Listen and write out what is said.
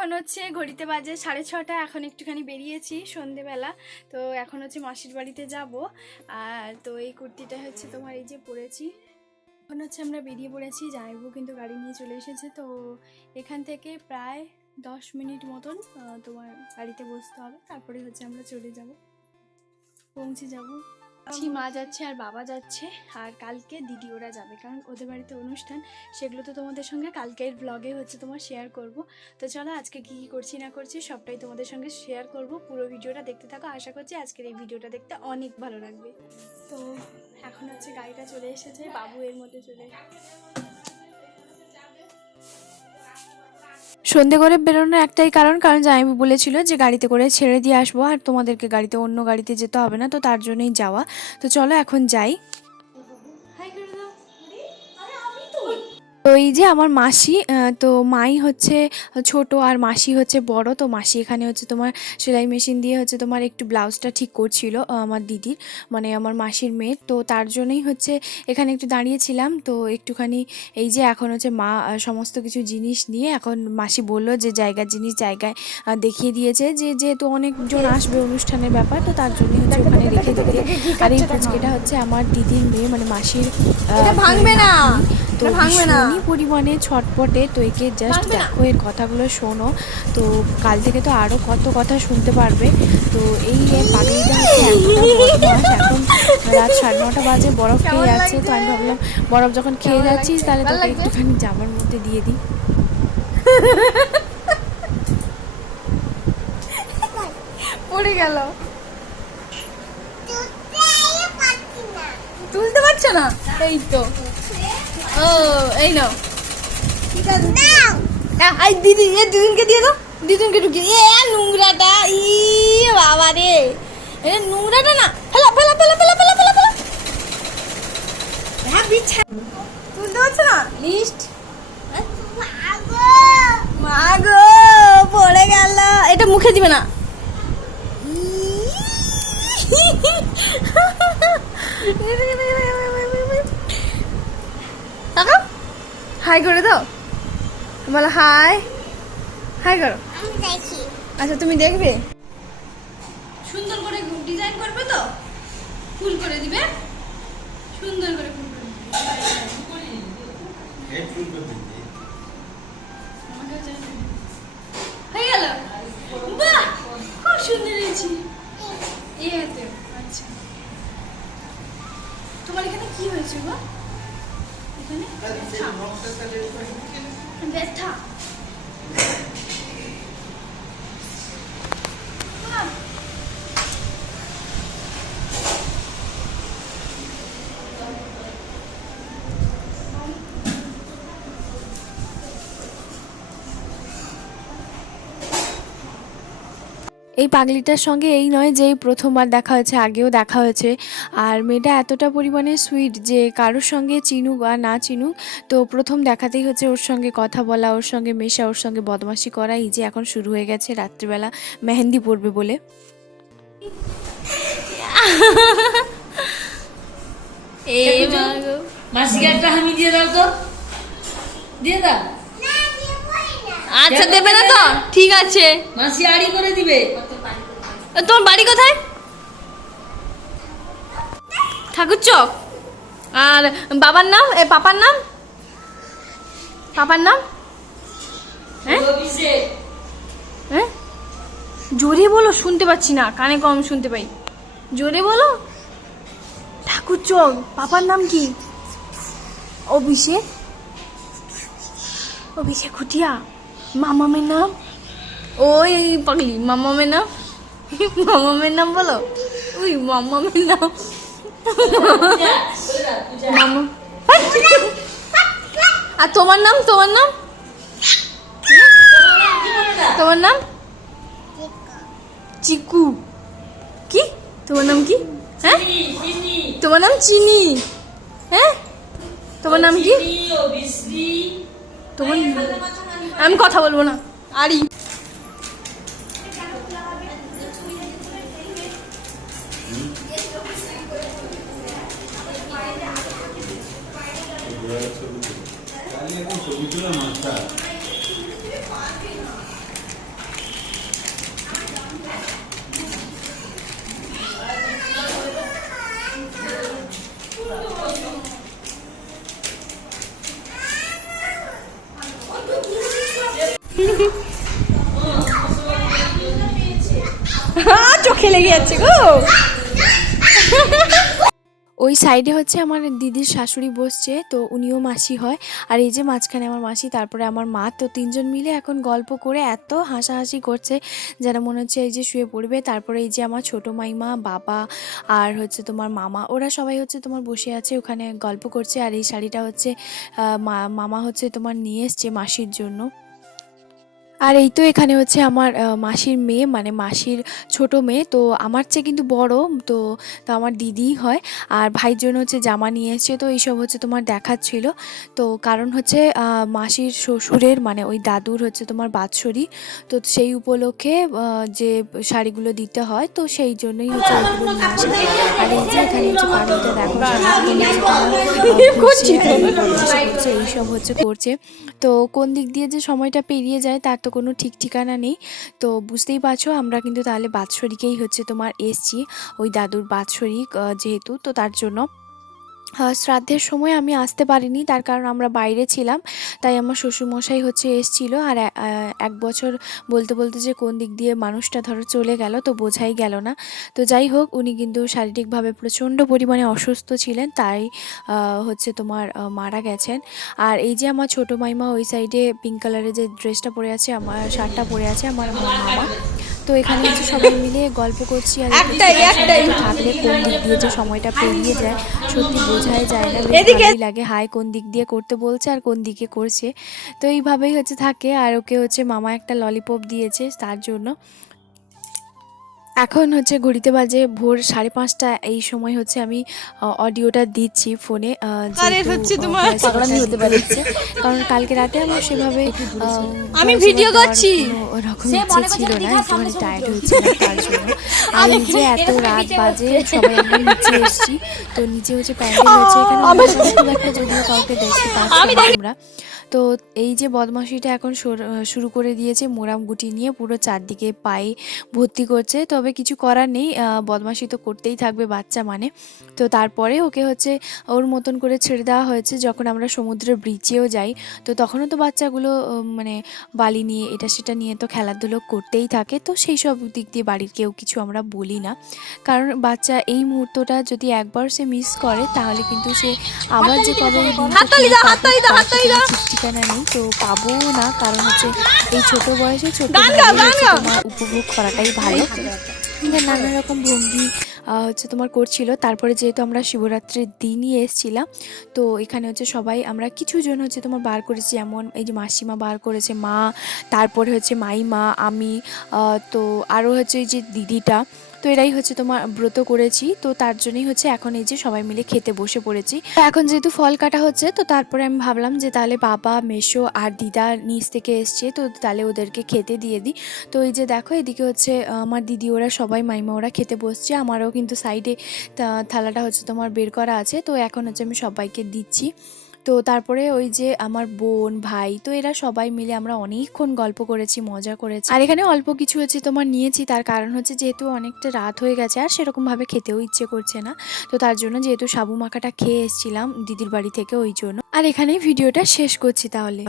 এখন হচ্ছে ঘড়িতে বাজে 6:30। এখন একটুখানি বেরিয়েছি সন্ধেবেলা। তো এখন হচ্ছে মাসির বাড়িতে যাব। আর তো এই কুর্তিটা হচ্ছে তোমার এই যে পরেছি। এখন হচ্ছে আমরা বেরিয়ে পড়েছি, জামাইবাবু কিন্তু গাড়ি নিয়ে চলে এসেছে। তো এখান থেকে প্রায় 10 মিনিট মতন তোমার গাড়িতে বসতে হবে, তারপরে হচ্ছে আমরা চলে যাব, পৌঁছে যাব। মা যাচ্ছে আর বাবা যাচ্ছে, আর কালকে দিদি ওরা যাবে, কারণ ওদের বাড়িতে অনুষ্ঠান। সেগুলো তো তোমাদের সঙ্গে কালকের ব্লগে হচ্ছে তোমার শেয়ার করব। তো চলো আজকে কী কী করছি না করছি সবটাই তোমাদের সঙ্গে শেয়ার করব। পুরো ভিডিওটা দেখতে থাকো, আশা করছি আজকের এই ভিডিওটা দেখতে অনেক ভালো লাগবে। তো এখন হচ্ছে গাড়িটা চলে এসেছে, বাবু এর মধ্যে চলে সন্ধে করে বেরোনোর একটাই কারণ জামাইবাবু বলেছিল যে গাড়িতে করে ছেড়ে দিয়ে আসবো, আর তোমাদেরকে গাড়িতে অন্য গাড়িতে যেতে হবে না, তো তার জন্যই যাওয়া। তো চলো এখন যাই। তো এই যে আমার মাসি, তো মাই হচ্ছে ছোট আর মাসি হচ্ছে বড়। তো মাসি এখানে হচ্ছে তোমার সেলাই মেশিন দিয়ে হচ্ছে তোমার একটু ব্লাউজটা ঠিক করছিল আমার দিদির, মানে আমার মাসির মেয়ের। তো তার জন্যই হচ্ছে এখানে একটু দাঁড়িয়েছিলাম। তো একটুখানি এই যে এখন হচ্ছে মা সমস্ত কিছু জিনিস নিয়ে, এখন মাসি বললো যে জায়গার জিনিস জায়গায় দেখিয়ে দিয়েছে, যে যেহেতু অনেকজন আসবে অনুষ্ঠানের ব্যাপার, তো তার জন্যই হচ্ছে ওখানে রেখে দিতে। আর এই পুচকেটা হচ্ছে আমার দিদির মেয়ে, মানে মাসির ভাঙবে না, তো ভীষণই পরিমাণে ছটপটে। তো একে জাস্ট দেখো, এর কথাগুলো শোনো। তো কাল থেকে তো আরও কত কথা শুনতে পারবে। তো এই পাগলিটা হচ্ছে এতটা বদমাস। এখন রাত 9:30 বাজে, বরফ খেয়ে যাচ্ছে। তো আমি ভাবলাম বরফ যখন খেয়ে যাচ্ছিস তাহলে তোকে একটুখানি জামার মধ্যে দিয়ে দিই। পড়ে গেল, তুলতে পারছো না? এই তো, ও এই নাও, ঠিক আছে এই দিদি, এ দিদিনকে দিয়ে দাও, দিদিনকে ঢুকিয়ে। এ নোংরাটা, ই বাবা রে, এ নোংরাটা না, ফেলা ফেলা ফেলা ফেলা ফেলা ফেলা ফেলা। হ্যাঁ বিছা, তুলতে পারছো না লিস্ট। মাগো পড়ে গেল, এটা মুখে দিবে না। হাই করে দাও, বলো হাই, হাই করো। আচ্ছা তুমি দেখবে, সুন্দর করে ডিজাইন করবে তো, ফুল করে দিবে, সুন্দর করে ফুল করে দিবে। হয়ে গেল, বাহ খুব সুন্দর হয়েছে। আচ্ছা তোমার এখানে কি হয়েছে গো? এখানে ব্যথা। এই পাগলিটার সঙ্গে এই নয় যে প্রথমবার দেখা হয়েছে, আগেও দেখা হয়েছে। আর মেয়েটা এতটা পরিমাণে সুইট যে কারোর সঙ্গে চিনুক বা না চিনুক, তো প্রথম দেখাতেই হচ্ছে ওর সঙ্গে কথা বলা, ওর সঙ্গে মেশা, ওর সঙ্গে বদমাশি করা। এই যে এখন শুরু হয়ে গেছে রাত্রিবেলা মেহেন্দি পড়বে বলে। আমি দিয়ে দাও তো, দিয়ে দাও। আচ্ছা দেবে না তো, ঠিক আছে, মাসি আড়ি করে দিবে। তোমার বাড়ি কোথায়? ঠাকুরচক। আর বাবার নাম, পাপার নাম, পাপার নাম? হ্যাঁ জোরে বলো, শুনতে পাচ্ছি না, কানে কম শুনতে পাই, জোরে বলো। ঠাকুরচক, পাপার নাম কি? অভিষেক, অভিষেক খুটিয়া। মামামের নাম? ওই পাগলি, মামামের নাম, মামামের নাম বলো। ওই মামামের নাম, মামা। আর তোমার নাম, তোমার নাম, তোমার নাম? চিকু। কি তোমার নাম কি? হ্যাঁ তোমার নাম চিনি। হ্যাঁ তোমার নাম কি? তোমার, আমি কথা বলবো না। আরি চোখে লেগে যাচ্ছে গো। ওই সাইডে হচ্ছে আমার দিদির শাশুড়ি বসছে, তো উনিও মাসি হয়। আর এই যে মাঝখানে আমার মাসি, তারপরে আমার মা, তো তিনজন মিলে এখন গল্প করে এত হাসাহাসি করছে যেন মনে হচ্ছে এই যে শুয়ে পড়বে। তারপরে এই যে আমার ছোটো মাইমা, বাবা আর হচ্ছে তোমার মামা, ওরা সবাই হচ্ছে তোমার বসে আছে ওখানে গল্প করছে। আর এই শাড়িটা হচ্ছে মামা হচ্ছে তোমার নিয়ে এসছে মাসির জন্য। আর এই তো এখানে হচ্ছে আমার মাসির মেয়ে, মানে মাসির ছোট মেয়ে, তো আমার চেয়ে কিন্তু বড়, তো তো আমার দিদি হয়। আর ভাইয়ের জন্য হচ্ছে জামা নিয়ে এসছে, তো এইসব হচ্ছে তোমার দেখাচ্ছিল। তো কারণ হচ্ছে মাসির শ্বশুরের, মানে ওই দাদুর হচ্ছে তোমার বাৎসরিক, তো সেই উপলক্ষে যে শাড়িগুলো দিতে হয়, তো সেই জন্যই হচ্ছে ওইগুলো নিয়ে আসে। আর এই যে এখানে হচ্ছে পারমিতা দেখো করছে, এইসব হচ্ছে করছে। তো কোন দিক দিয়ে যে সময়টা পেরিয়ে যায় তার তো কোনো ঠিক ঠিকানা নেই। তো বুঝতেই পারছো, আমরা কিন্তু তাহলে বাৎসরিকেই হচ্ছে তোমার এসছি, ওই দাদুর বাৎসরিক যেহেতু, তো তার জন্য শ্রাদ্ধের সময় আমি আসতে পারিনি, তার কারণ আমরা বাইরে ছিলাম। তাই আমার শ্বশুরমশাই হচ্ছে এসছিল। আর এক বছর বলতে বলতে যে কোন দিক দিয়ে মানুষটা ধরো চলে গেল, তো বোঝাই গেল না। তো যাই হোক, উনি কিন্তু শারীরিকভাবে প্রচণ্ড পরিমাণে অসুস্থ ছিলেন, তাই হচ্ছে তোমার মারা গেছেন। আর এই যে আমার ছোটো মাইমা ওই সাইডে পিঙ্ক কালারের যে ড্রেসটা পরে আছে, আমার শার্টটা পরে আছে আমার মামা। তো এখানে হচ্ছে সবাই মিলে গল্প করছি। আর থাকলে কোন দিক দিয়ে যে সময়টা পেরিয়ে যায় সত্যি বোঝাই যায় না, বেশ ভালোই লাগে। হাই কোন দিক দিয়ে করতে বলছে আর কোন দিকে করছে, তো এইভাবেই হচ্ছে থাকে। আর ওকে হচ্ছে মামা একটা ললিপপ দিয়েছে তার জন্য। এখন হচ্ছে ঘড়িতে বাজে ভোর 5:30, এই সময় হচ্ছে আমি অডিওটা দিচ্ছি ফোনে, কারণ কালকে রাতে আমার সেভাবে আমি ভিডিও করছি, ওরকম ইচ্ছে ছিল না, একটুখানি টায়ার্ড হয়েছিল তার জন্য। আর এই যে এত রাত বাজে সবাই আমরা নিচে এসেছি, তো নিচে হচ্ছে প্যান্ডেল হচ্ছে, এখানে খুব একটা যদিও কাউকে দেখতে পাচ্ছি না আমরা। তো এই যে বদমাশিটা এখন শুরু করে দিয়েছে, মোরাম গুটি নিয়ে পুরো চারদিকে পায়ে ভর্তি করছে। তবে কিছু করার নেই, বদমাশি তো করতেই থাকবে বাচ্চা মানে। তো তারপরে ওকে হচ্ছে ওর মতন করে ছেড়ে দেওয়া হয়েছে। যখন আমরা সমুদ্রের ব্রিচেও যাই, তো তখনও তো বাচ্চাগুলো মানে বালি নিয়ে এটা সেটা নিয়ে তো খেলাধুলো করতেই থাকে। তো সেই সব দিক দিয়ে বাড়ির কেউ কিছু আমরা বলি না, কারণ বাচ্চা এই মুহূর্তটা যদি একবার সে মিস করে তাহলে কিন্তু সে আবার যে কবে ঠিকানা নেই, তো পাবো না। কারণ হচ্ছে এই ছোট বয়সে তোমার উপভোগ করাটাই ভালো। নানা রকম ভঙ্গি হচ্ছে তোমার করছিল। তারপরে যেহেতু আমরা শিবরাত্রির দিনই এসেছিলাম, তো এখানে হচ্ছে সবাই আমরা কিছু জন হচ্ছে তোমার বার করেছি, যেমন এই যে মাসিমা বার করেছে, মা, তারপরে হচ্ছে মাইমা, আমি, তো আরও হচ্ছে এই যে দিদিটা, তো এরাই হচ্ছে তোমার ব্রত করেছি। তো তার জন্যই হচ্ছে এখন এই যে সবাই মিলে খেতে বসে পড়েছি। এখন যেহেতু ফল কাটা হচ্ছে, তো তারপরে আমি ভাবলাম যে তাহলে বাবা, মেসো আর দিদা নিচ থেকে এসছে, তো তাহলে ওদেরকে খেতে দিয়ে দিই। তো এই যে দেখো এদিকে হচ্ছে আমার দিদি ওরা সবাই, মাইমা ওরা খেতে বসছে, আমারও কিন্তু সাইডে থালাটা হচ্ছে তোমার বের করা আছে। তো এখন হচ্ছে আমি সবাইকে দিচ্ছি। তো তারপরে ওই যে আমার বোন, ভাই, তো এরা সবাই মিলে আমরা অনেকক্ষণ গল্প করেছি, মজা করেছি। আর এখানে অল্প কিছু হচ্ছে তোমার নিয়েছি, তার কারণ হচ্ছে যেহেতু অনেকটা রাত হয়ে গেছে আর সেরকমভাবে খেতেও ইচ্ছে করছে না, তো তার জন্য যেহেতু সাবু মাখাটা খেয়ে এসেছিলাম দিদির বাড়ি থেকে, ওই জন্য। আর এখানেই ভিডিওটা শেষ করছি তাহলে।